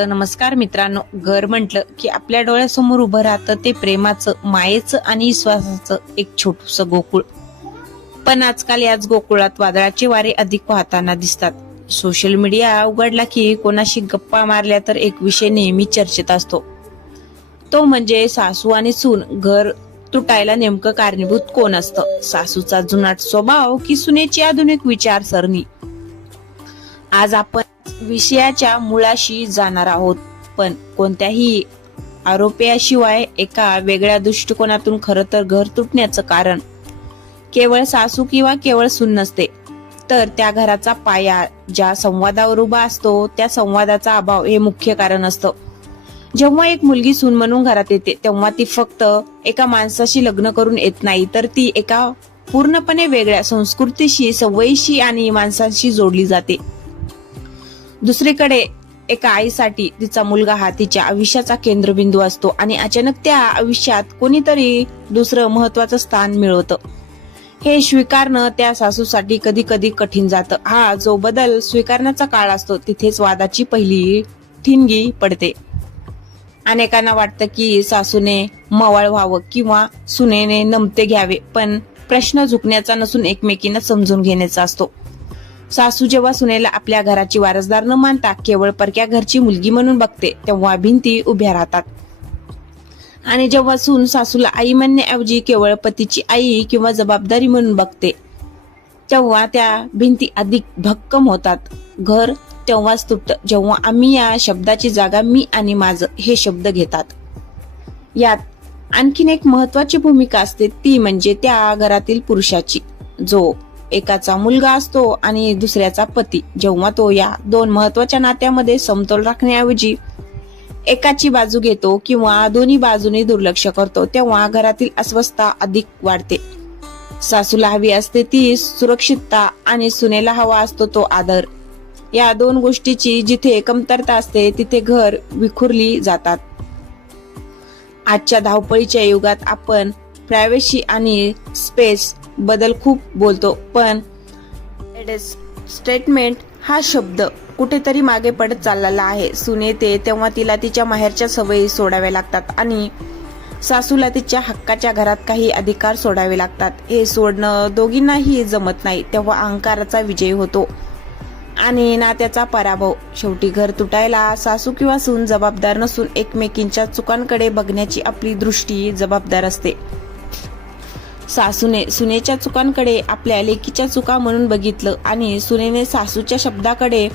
तर नमस्कार मित्रांनो, घर म्हटलं की आपल्या डोळ्यासमोर उभं राहतं ते प्रेमाचं, मायेचं आणि विश्वासाचं एक छोटूस गोकुळ. पण आजकाल याच गोकुळात वादळाचे वारे अधिक वाहताना दिसतात. सोशल मीडिया उघडला की कोणाशी गप्पा मारल्या तर एक विषय नेहमी चर्चेत असतो, तो म्हणजे सासू आणि सून. घर तुटायला नेमकं कारणीभूत कोण असतं? सासूचा जुनाट स्वभाव की सुनेची आधुनिक विचारसरणी? आज आपण विषयाच्या मुळाशी जाणार आहोत, पण कोणत्याही आरोपाशिवाय. एका वेगळ्या दृष्टिकोनातून खरं तर घर तुटण्याचं कारण केवळ सासू किंवा केवळ सून नसते, तर त्या घराचा पाया ज्या संवादावर उभा असतो त्या संवादाचा अभाव हे मुख्य कारण असतं. जेव्हा एक मुलगी सून म्हणून घरात येते तेव्हा ती फक्त एका माणसाशी लग्न करून येत नाही, तर ती एका पूर्णपणे वेगळ्या संस्कृतीशी, सवयीशी आणि माणसांशी जोडली जाते. दुसरीकडे एका आईसाठी तिचा मुलगा हा तिच्या आयुष्याचा केंद्रबिंदू असतो आणि अचानक त्या आयुष्यात कोणीतरी दुसरं महत्वाचं स्थान मिळवतं. हे स्वीकारणं त्या सासूसाठी कधी कधी कठीण जातं. हा जो बदल स्वीकारण्याचा काळ असतो तिथेच वादाची पहिली ठिणगी पडते. अनेकांना वाटतं की सासूने मवाळ व्हावं किंवा सुनेने नमते घ्यावे, पण प्रश्न झुकण्याचा नसून एकमेकींना समजून घेण्याचा असतो. सासू जेव्हा सुनेला आपल्या घराची वारसदार न मानता केवळ परक्या घरची मुलगी म्हणून बघते तेव्हा भिंती उभ्या राहतात. आणि जेव्हा सून सासूला आई म्हणण्याऐवजी केवळ पतीची आई किंवा जबाबदारी म्हणून बघते तेव्हा त्या भिंती अधिक भक्कम होतात. घर तेव्हाच तुटतं जेव्हा आम्ही या शब्दाची जागा मी आणि माझं हे शब्द घेतात. यात आणखीन एक महत्वाची भूमिका असते, ती म्हणजे त्या घरातील पुरुषाची, जो एकाचा मुलगा असतो आणि दुसऱ्याचा पती. जेव्हा तो या दोन महत्वाच्या नात्यामध्ये समतोल राखण्याऐवजी एकाची बाजू घेतो किंवा दोन्ही बाजूने दुर्लक्ष करतो तेव्हा घरातील अस्वस्थता अधिक वाढते. सासूला हवी असते ती सुरक्षितता आणि सुनेला हवा असतो तो आदर. या दोन गोष्टीची जिथे कमतरता असते तिथे घर विखुरली जातात. आजच्या धावपळीच्या युगात आपण प्रायव्हसी आणि स्पेस बद्दल खूप बोलतो, पण स्टेटमेंट हा शब्द कुठेतरी मागे पडत चाललेला आहे. सून येते तेव्हा तिला तिच्या माहेरच्या सवयी सोडाव्या लागतात आणि सासूला तिच्या हक्काच्या घरात काही अधिकार सोडावे लागतात. हे सोडणं दोघींनाही जमत नाही. तेव्हा अहंकाराचा विजय होतो आणि नात्याचा पराभव. शेवटी घर तुटायला सासू किंवा सून जबाबदार नसून एकमेकींच्या चुकांकडे बघण्याची आपली दृष्टी जबाबदार असते. सासूने सुनेच्या चुकांकडे आपल्या लेकीच्या चुका म्हणून बघितलं आणि सुनेने सासूच्या शब्दाकडे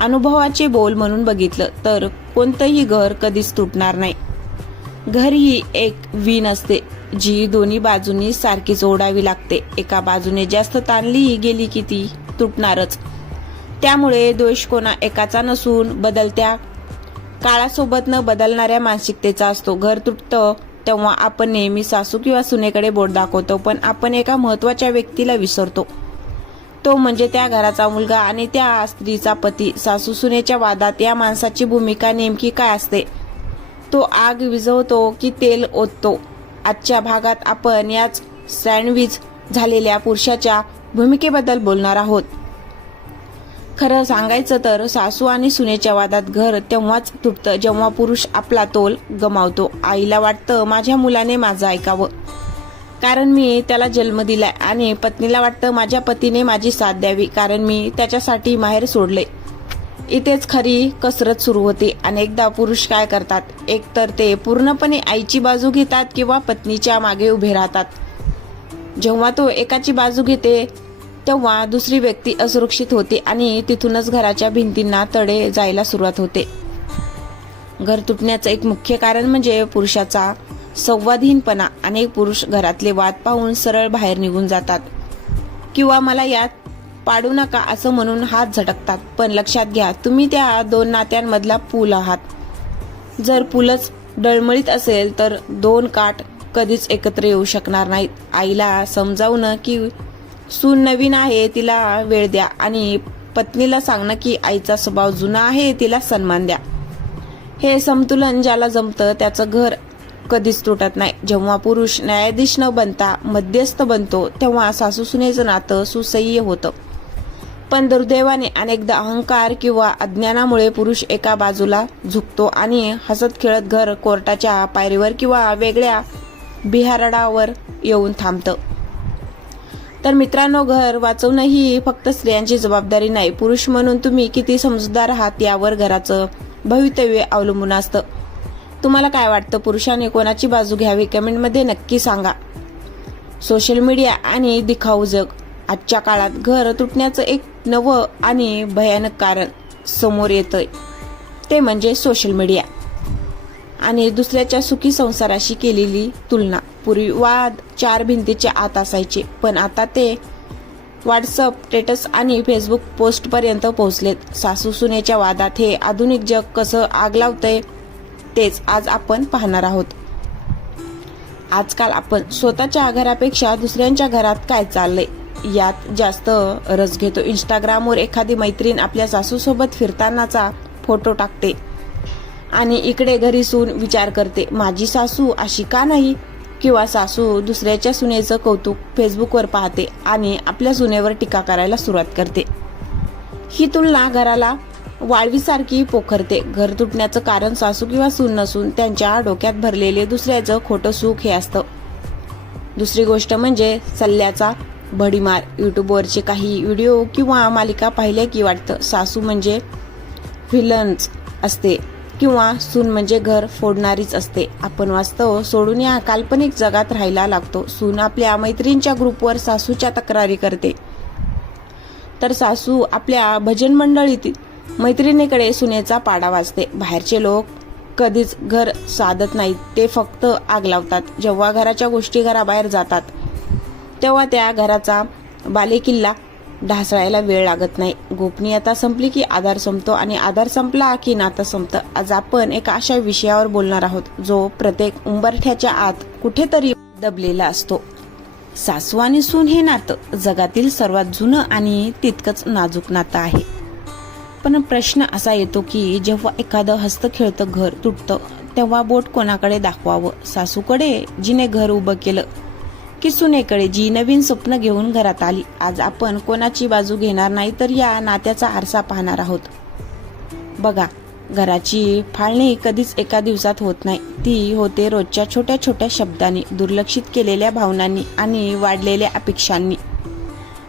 अनुभवाचे बोल म्हणून बघितलं तर कोणतंही घर कधीच तुटणार नाही. घर ही एक वीण असते जी दोन्ही बाजूंनी सारखीच ओढावी लागते. एका बाजूने जास्त ताणली गेली की ती तुटणारच. त्यामुळे दोष कोणा एकाचा नसून बदलत्या काळासोबत न बदलणाऱ्या मानसिकतेचा असतो. घर तुटतं तेव्हा आपण नेहमी सासू किंवा सुनेकडे बोट दाखवतो, पण आपण एका महत्वाच्या व्यक्तीला विसरतो, तो म्हणजे त्या घराचा मुलगा आणि त्या स्त्रीचा पती. सासू सुनेच्या वादात या माणसाची भूमिका नेमकी काय असते? तो आग विझवतो की तेल ओततो? आजच्या भागात आपण याच सँडविच झालेल्या पुरुषाच्या भूमिकेबद्दल बोलणार आहोत. खरं सांगायचं तर सासू आणि सुनेच्या वादात घर तेव्हाच तुटतं जेव्हा पुरुष आपला तोल गमावतो. आईला वाटतं माझ्या मुलाने माझं ऐकावं कारण मी त्याला जन्म दिलाय, आणि पत्नीला वाटतं माझ्या पतीने माझी साथ द्यावी कारण मी त्याच्यासाठी माहेर सोडले. इथेच खरी कसरत सुरू होते. अनेकदा पुरुष काय करतात, एकतर ते पूर्णपणे आईची बाजू घेतात किंवा पत्नीच्या मागे उभे राहतात. जेव्हा तो एकाची बाजू घेते तेव्हा दुसरी व्यक्ती असुरक्षित होते आणि तिथूनच घराच्या भिंतींना तडे जायला सुरुवात होते. घर तुटण्याचं एक मुख्य कारण म्हणजे पुरुषाचा संवादहीनपणा. अनेक पुरुष घरातले वाद पाहून सरळ बाहेर निघून जातात किंवा मला यात पाडू नका असं म्हणून हात झटकतात. पण लक्षात घ्या, तुम्ही त्या दोन नात्यांमधला पूल आहात. जर पूलच डळमळीत असेल तर दोन काठ कधीच एकत्र येऊ शकणार नाहीत. आईला समजावणं की सून नवीन आहे तिला वेळ द्या आणि पत्नीला सांगणं की आईचा स्वभाव जुना आहे तिला सन्मान द्या. हे समतुलन ज्याला जमतं त्याचं घर कधीच तुटत नाही. जेव्हा पुरुष न्यायाधीश न बनता मध्यस्थ बनतो तेव्हा सासू सुनेचं नातं सुसह्य होतं. पण दुर्दैवाने अनेकदा अहंकार किंवा अज्ञानामुळे पुरुष एका बाजूला झुकतो आणि हसत खेळत घर कोर्टाच्या पायरीवर किंवा वेगळ्या बिहारडावर येऊन थांबतं. तर मित्रांनो, घर वाचवणं ही फक्त स्त्रियांची जबाबदारी नाही. पुरुष म्हणून तुम्ही किती समजूतदार आहात यावर घराचं भवितव्य अवलंबून असतं. तुम्हाला काय वाटतं, पुरुषाने कोणाची बाजू घ्यावी? कमेंटमध्ये नक्की सांगा. सोशल मीडिया आणि दिखाऊ जग. आजच्या काळात घर तुटण्याचं एक नवं आणि भयानक कारण समोर येतंय, ते म्हणजे सोशल मीडिया आणि दुसऱ्याच्या सुखी संसाराशी केलेली तुलना. पूर्वी वाद 4 भिंतीच्या आत असायचे, पण आता ते व्हॉट्सअप स्टेटस आणि फेसबुक पोस्ट पर्यंत पोहोचलेत. सासू सुनेच्या वादात हे आधुनिक जग कसं आग लावतंय तेच आज आपण पाहणार आहोत. आजकाल आपण स्वतःच्या घरापेक्षा दुसऱ्यांच्या घरात काय चाललंय यात जास्त रस घेतो. इंस्टाग्रामवर एखादी मैत्रीण आपल्या सासूसोबत फिरतानाचा फोटो टाकते आणि इकडे घरी सून विचार करते, माझी सासू अशी का नाही? किंवा सासू दुसऱ्याच्या सुनेचं कौतुक फेसबुकवर पाहते आणि आपल्या सुनेवर टीका करायला सुरुवात करते. ही तुलना घराला वाळवीसारखी पोखरते. घर तुटण्याचं कारण सासू किंवा सून नसून त्यांच्या डोक्यात भरलेले दुसऱ्याचं खोटं सुख हे असतं. दुसरी गोष्ट म्हणजे सल्ल्याचा भडीमार. युट्यूबवरचे काही व्हिडिओ किंवा मालिका पाहिल्या की वाटतं सासू म्हणजे व्हिलन्स असते किंवा सून म्हणजे घर फोडणारीच असते. आपण वास्तव सोडून या काल्पनिक जगात राहायला लागतो. सून आपल्या मैत्रिणींच्या ग्रुपवर सासूच्या तक्रारी करते, तर सासू आपल्या भजन मंडळीत मैत्रिणीकडे सुनेचा पाडा वाजते. बाहेरचे लोक कधीच घर साधत नाहीत, ते फक्त आग लावतात. जेव्हा घराच्या गोष्टी घराबाहेर जातात तेव्हा त्या घराचा बालेकिल्ला ढासळायला वेळ लागत नाही. गोपनीयता संपली की आधार संपतो आणि आधार संपला की नातं संपतं. आज आपण एका अशा विषयावर बोलणार आहोत जो प्रत्येक उंबरठ्याच्या आत कुठेतरी दबलेला असतो. सासू आणि सून हे नातं जगातील सर्वात जुनं आणि तितकंच नाजूक नातं आहे. पण प्रश्न असा येतो की जेव्हा एखादं हस्त खेळतं घर तुटतं तेव्हा बोट कोणाकडे दाखवावं? सासूकडे जिने घर उभं केलं की सुनेकडे जी नवीन स्वप्न घेऊन घरात आली? आज आपण कोणाची बाजू घेणार नाही, तर या नात्याचा आरसा पाहणार आहोत. बघा, घराची फाळणी कधीच एका दिवसात होत नाही. ती होते रोजच्या छोट्या छोट्या शब्दांनी, दुर्लक्षित केलेल्या भावनांनी आणि वाढलेल्या अपेक्षांनी.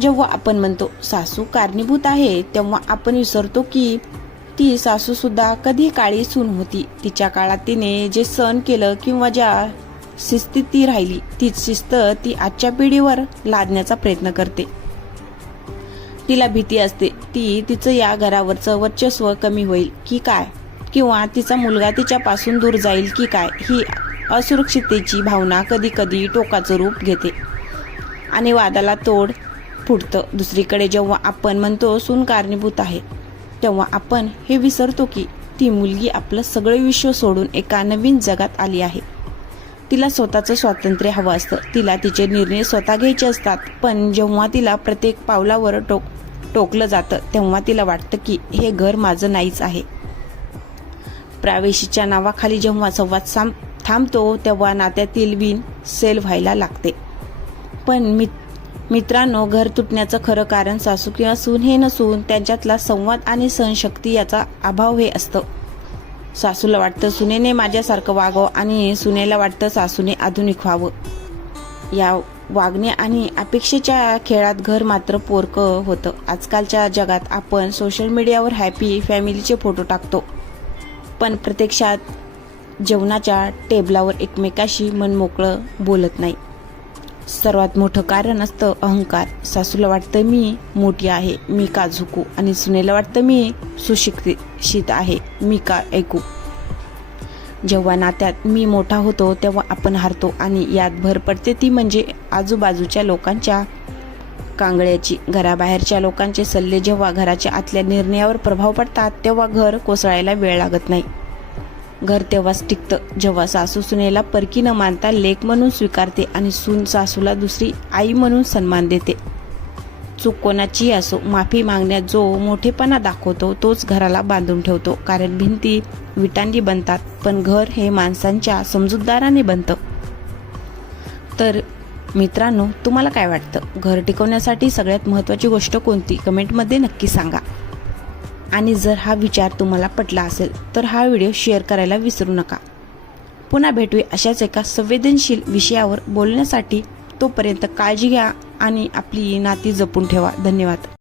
जेव्हा आपण म्हणतो सासू कारणीभूत आहे, तेव्हा आपण विसरतो की ती सासू सुद्धा कधी काळी सून होती. तिच्या काळात तिने जे सहन केलं किंवा ज्या शिस्तीत ती राहिली, तीच शिस्त ती आजच्या पिढीवर लादण्याचा प्रयत्न करते. तिला भीती असते तिचं या घरावरचं वर्चस्व कमी होईल की काय, किंवा तिचा मुलगा तिच्यापासून दूर जाईल की काय. ही असुरक्षिततेची भावना कधी कधी टोकाचं रूप घेते आणि वादाला तोड फुटतं. दुसरीकडे जेव्हा आपण म्हणतो सून कारणीभूत आहे, तेव्हा आपण हे विसरतो की ती मुलगी आपलं सगळं विश्व सोडून एका नवीन जगात आली आहे. तिला स्वतःचं स्वातंत्र्य हवं असतं, तिला तिचे निर्णय स्वतः घ्यायचे असतात. पण जेव्हा तिला प्रत्येक पावलावर टोकलं जातं तेव्हा तिला वाटतं की हे घर माझं नाहीच आहे. प्रायव्हसीच्या नावाखाली जेव्हा संवाद थांबतो तेव्हा नात्यातील विण सेल व्हायला लागते. पण मित्रांनो, घर तुटण्याचं खरं कारण सासू किंवा सून हे नसून त्यांच्यातला संवाद आणि सहनशक्ती याचा अभाव हे असतं. सासूला वाटतं सुनेने माझ्यासारखं वागावं आणि सुनेला वाटतं सासूने आधुनिक व्हावं. या वागणे आणि अपेक्षेच्या खेळात घर मात्र पोरकं होतं. आजकालच्या जगात आपण सोशल मीडियावर हॅपी फॅमिलीचे फोटो टाकतो, पण प्रत्यक्षात जेवणाच्या टेबलावर एकमेकाशी मनमोकळं बोलत नाही. सर्वात मोठं कारण असतं अहंकार. सासूला वाटतं मी मोठी आहे, मी का झुकू, आणि सुनेला वाटतं मी सुशिक्षित आहे, मी का ऐकू. जेव्हा नात्यात मी मोठा होतो तेव्हा आपण हारतो आणि यात भर पडते ती म्हणजे आजूबाजूच्या लोकांच्या कांगळ्याची. घराबाहेरच्या लोकांचे सल्ले जेव्हा घराच्या आतल्या निर्णयावर प्रभाव पडतात तेव्हा घर कोसळायला वेळ लागत नाही. घर तेव्हाच टिकतं जेव्हा सासू सुनेला परकी न मानता लेक म्हणून स्वीकारते आणि सून सासूला दुसरी आई म्हणून सन्मान देते. चूक कोणाची असो, माफी मागण्यात जो मोठेपणा दाखवतो तोच घराला बांधून ठेवतो. कारण भिंती विटांनी बनतात, पण घर हे माणसांच्या समजूतदाराने बनतं. तर मित्रांनो, तुम्हाला काय वाटतं? घर टिकवण्यासाठी सगळ्यात महत्त्वाची गोष्ट कोणती? कमेंटमध्ये नक्की सांगा. आणि जर हा विचार तुम्हाला पटला असेल तर हा व्हिडिओ शेअर करायला विसरू नका. पुन्हा भेटूया अशाच एका संवेदनशील विषयावर बोलण्यासाठी. तोपर्यंत काळजी घ्या आणि आपली नाती जपून ठेवा. धन्यवाद.